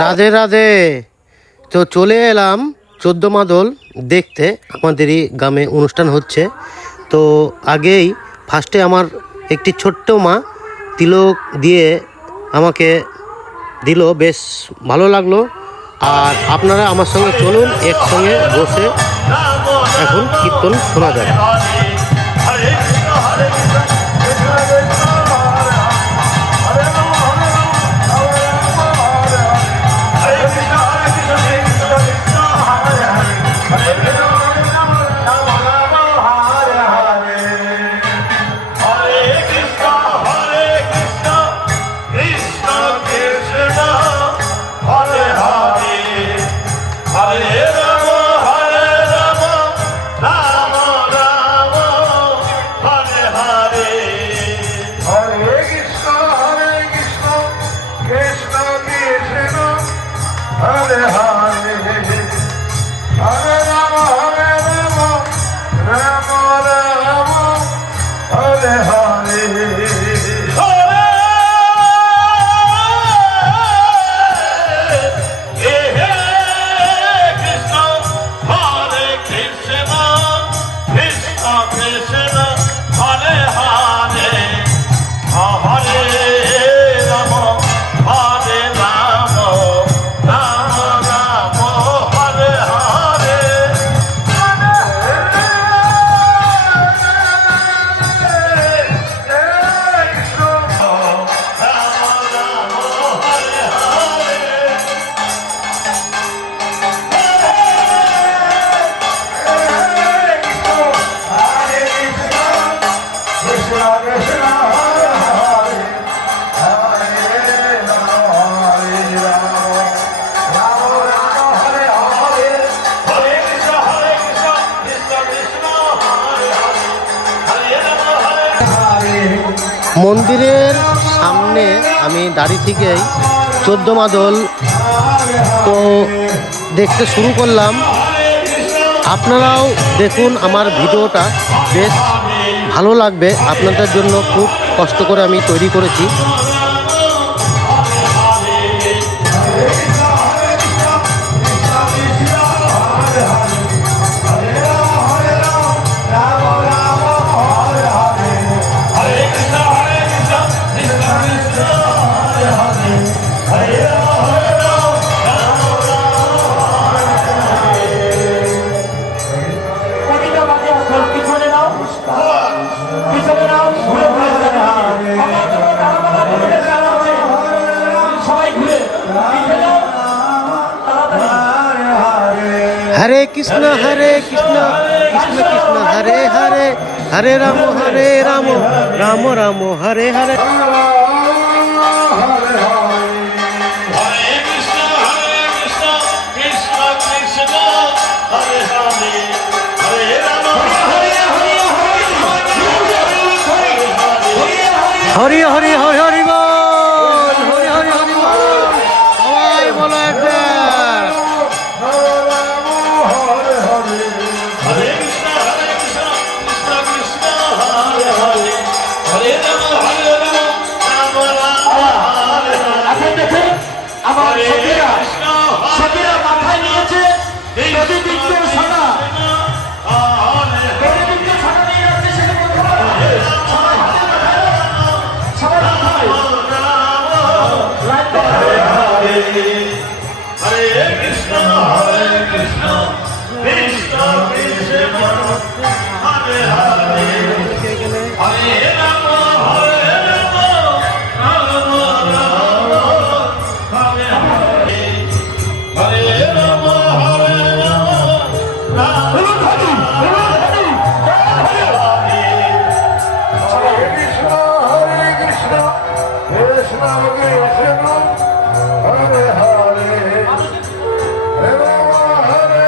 রাধে রাধে। তো চলে এলাম 14 মাদল দেখতে। আমাদেরই গ্রামে অনুষ্ঠান হচ্ছে। তো আগেই ফার্স্টে আমার একটি ছোট্ট মা তিলক দিয়ে আমাকে দিল, বেশ ভালো লাগলো। আর আপনারা আমার সঙ্গে চলুন, একসঙ্গে বসে এখন কীর্তন শোনা যাবে। মন্দিরের সামনে আমি দাঁড়িয়ে থেকেই 14 মাদল তো দেখতে শুরু করলাম। আপনারাও দেখুন আমার ভিডিওটা, বেশ ভালো লাগবে আপনাদের জন্য। খুব কষ্ট করে আমি তৈরি করেছি। हरे कृष्ण कृष्ण कृष्ण हरे हरे, हरे राम राम राम हरे हरे। हरि हरि हरि हरि बोल, हरि हरि हरि बोल। सबाई बोलो एकबार। हरे कृष्ण कृष्ण कृष्ण हरे हरे, हरे राम राम हरे हरे। দেখে আমার সখীরা মাথায় নিয়েছে প্রতিদিত্য সাদা, প্রতিদিত্য সাদা নিয়ে যাচ্ছে। সেটা সবাই মাথায় हरे कृष्ण कृष्ण कृष्ण हरे हरे, हरे राम राम हरे हरे, हरे राम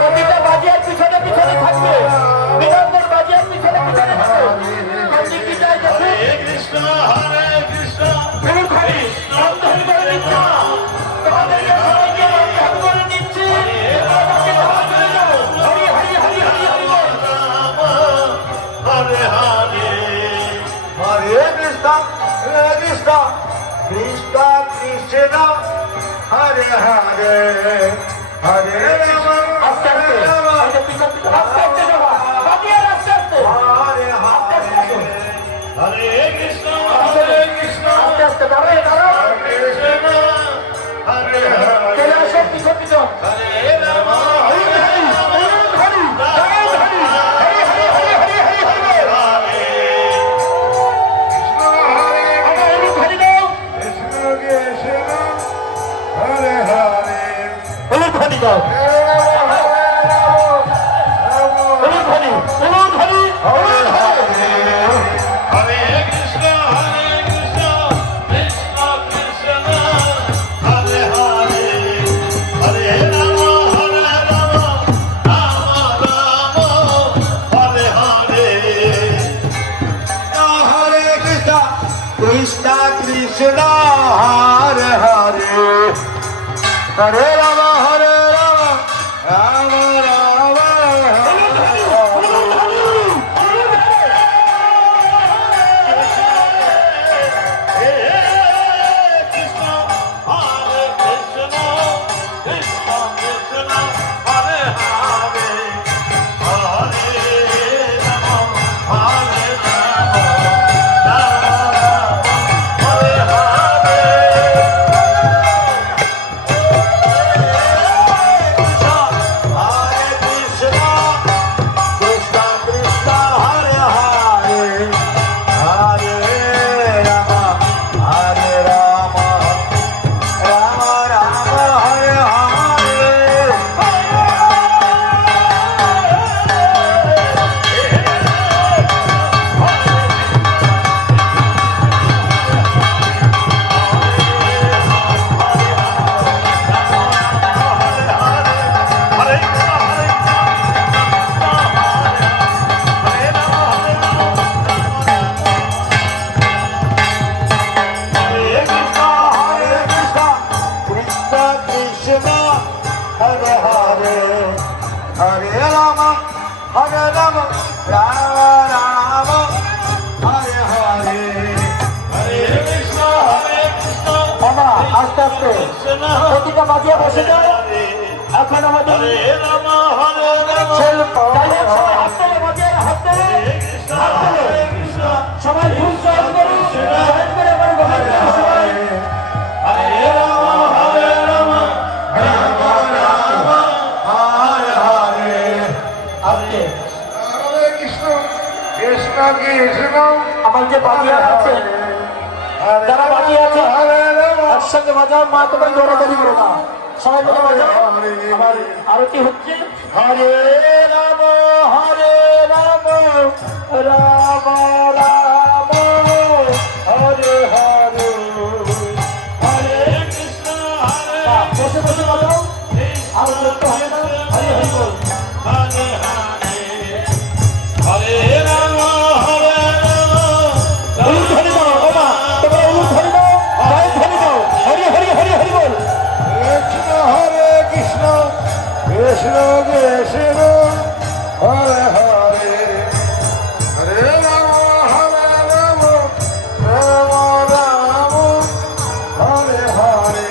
কবিতা বাজিয়ার পিছনে পিছনে থাকবে, বিনন্দন বাজিয়ার পিছনে পিছনে থাকবে। আপনি কি চাই দেখুন? हरे कृष्ण গুরু খালি শব্দ হরি করে দিচ্ছে না। তোমাদেরকে সবাইকে রক্ষা করে দিচ্ছি। তোমাদেরকে ধরা চলে যাবো। হরি হরি হরি হরি হরি বল। हरे हरे, हरे कृष्ण कृष्ण कृष्ण कृष्ण হরে হরে হরে রাম আস্তে আস্তে এই যে পিছন পিছন আস্তে আস্তে যাওয়া বাকি আর আস্তে আস্তে হরে আস্তে আস্তে আসো। হরে কৃষ্ণ হরে কৃষ্ণ আস্তে আস্তে দাঁড়াও দাঁড়াও কৃষ্ণ হরে হরে চলে আসো পিছন পিছন হরে রাম হরি হরি হরি হরি হরি হরি হরি হরি হরি হরি হরি আমার হরি হরি দাও হলুদ হরি দাও হলুদ হরি হলুদ হরি হলুদ হরি হরে কৃষ্ণ কৃষ্ণ কৃষ্ণ হরে হরে হরে রাম রাম রাম হরে হরে হরে কৃষ্ণ কৃষ্ণ কৃষ্ণ হরে হরে হরে রাম হরে রাম রাম রাম কৃষ্ণ হরে কৃষ্ণ কৃষ্ণ কৃষ্ণ হরে হরে হরে রাম হরে রাম রাম রাম হরে হরে হরে কৃষ্ণ কৃষ্ণ কৃষ্ণ হরে হরে হরে রাম হরে রাম রাম রাম হরে হরে হরে কৃষ্ণ হরে হরে রাম হরে রাম হরে কৃষ্ণ হরে কৃষ্ণ কৃষ্ণ কৃষ্ণ হরে হরে হরে রাম রাম রাম হরে হরে হরে কৃষ্ণ বাবা আস্তে আস্তে কৃষ্ণ প্রতিটা বাজিয়ে বসে যাও এখন আমাদের হরে রাম হরে রাম শিল্প যাই হোক, সবাই হাত তোলো, বাজিয়ে হাত তোলো, কৃষ্ণ হাত তোলো। হরে কৃষ্ণ সবাই খুব জয়েন করুন জয়েন করে এবার ঘরে যাও সবাই হরে রাম হরে রাম আজকে হরে কৃষ্ণ কৃষ্ণ কৃষ্ণ আমার যে বাজিয়ে আছেন যারা বাজিয়ে আছেন একসঙ্গে বাজাও মা তোমার দৌড়াদৌড়ি করো না সবাই মিলে বাজাও আমার আরতি হচ্ছে হরে রাম রাম রাম হরে হরে হরে কৃষ্ণ হরে বসে বসে বাজাও আর করতে হবে না হরে হরে বল হরে হরে হরে রাম হরে রাম হলুদ হরি দাও বাবা তোমরা হলুদ হরি দাও জয় হরি দাও হরি হরি হরি হরি বল কৃষ্ণ হরে কৃষ্ণ কৃষ্ণ কৃষ্ণ হরে হরে হরে রাম রাম রাম হরে হরে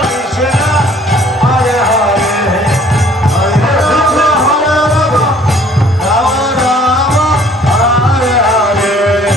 কৃষ্ণ হরে হরে হরে রাম রাম রাম হরে হরে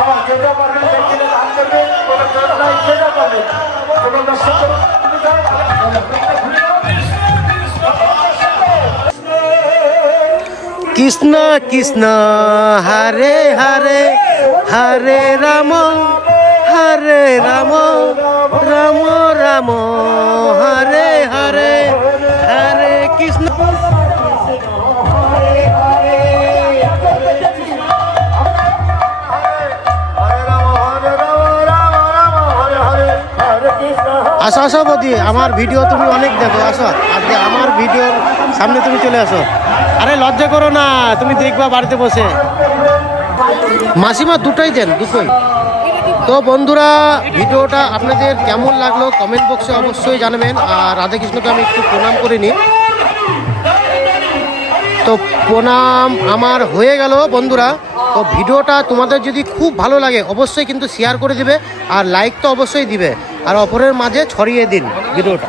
আমার যেটা পারবেন ব্যক্তিরা দান করবেন, কোনো জোর নাই, যেটা পারবেন কোনো দর্শক করুন, তুমি যাও, ঘুরে যাও। কৃষ্ণ কৃষ্ণ হরে হরে হরে রাম রাম রাম হরে হরে হরে কৃষ্ণ। আসো আসো বদি, আমার ভিডিও তুমি অনেক দেখো, আসো আজকে আমার ভিডিওর সামনে তুমি চলে আসো। আরে লজ্জা করো না, তুমি দেখবা বাড়িতে বসে। মাসিমা দুটোই দেন, দুটোই। তো বন্ধুরা, ভিডিওটা আপনাদের কেমন লাগলো কমেন্ট বক্সে অবশ্যই জানাবেন। আর রাধাকৃষ্ণকে আমি একটু প্রণাম করে নিই। তো প্রণাম আমার হয়ে গেল বন্ধুরা। তো ভিডিওটা তোমাদের যদি খুব ভালো লাগে অবশ্যই কিন্তু শেয়ার করে দিবে, আর লাইক তো অবশ্যই দিবে, আর অপরের মাঝে ছড়িয়ে দিন ভিডিওটা।